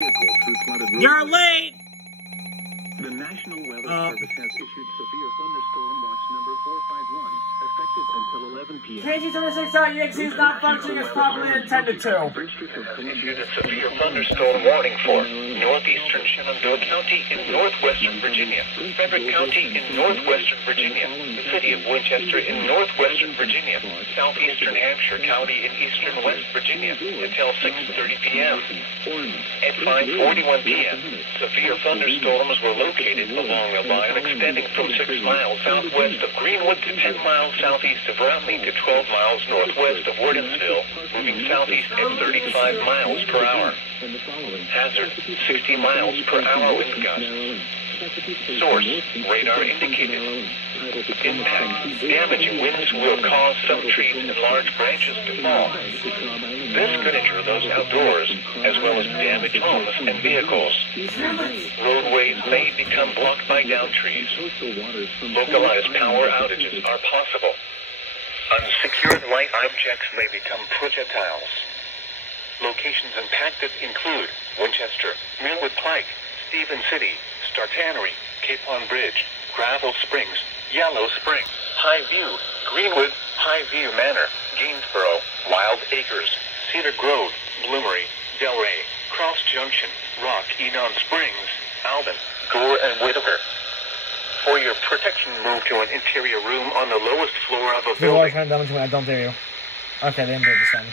You're late! The National Weather Service has issued severe thunderstorm watch number 451, effective until 11 p.m. KG26.exe is not functioning as properly intended to. Issued a severe thunderstorm warning for northeastern Shenandoah County in northwestern Virginia, Frederick County in northwestern Virginia, the city of Winchester in northwestern Virginia, southeastern Hampshire County in eastern West Virginia until 6:30 p.m. At 5:41 p.m., severe thunderstorms were located along a line extending from 6 miles southwest of Greenwood to 10 miles southeast of Rounding to 12 miles northwest of Wordensville, moving southeast at 35 miles per hour. Hazard, 60 miles per hour wind gusts. Source, radar indicated. Impact, damaging winds will cause some trees and large branches to fall. This could injure those outdoors, as well as damage homes and vehicles. Roadways may become blocked by downed trees. Localized power outages are possible. Unsecured light objects may become projectiles. Locations impacted include Winchester, Millwood Pike, Stephen City, Star Tannery, Capon Bridge, Gravel Springs, Yellow Springs, Highview, Greenwood, Highview Manor, Gainsboro, Wild Acres, Cedar Grove, Bloomery, Delray, Cross Junction, Rock, Enon Springs, Alvin, Gore, and Whitaker. For your protection, move to an interior room on the lowest floor of a building. I don't dare you. Okay, they didn't do it this time.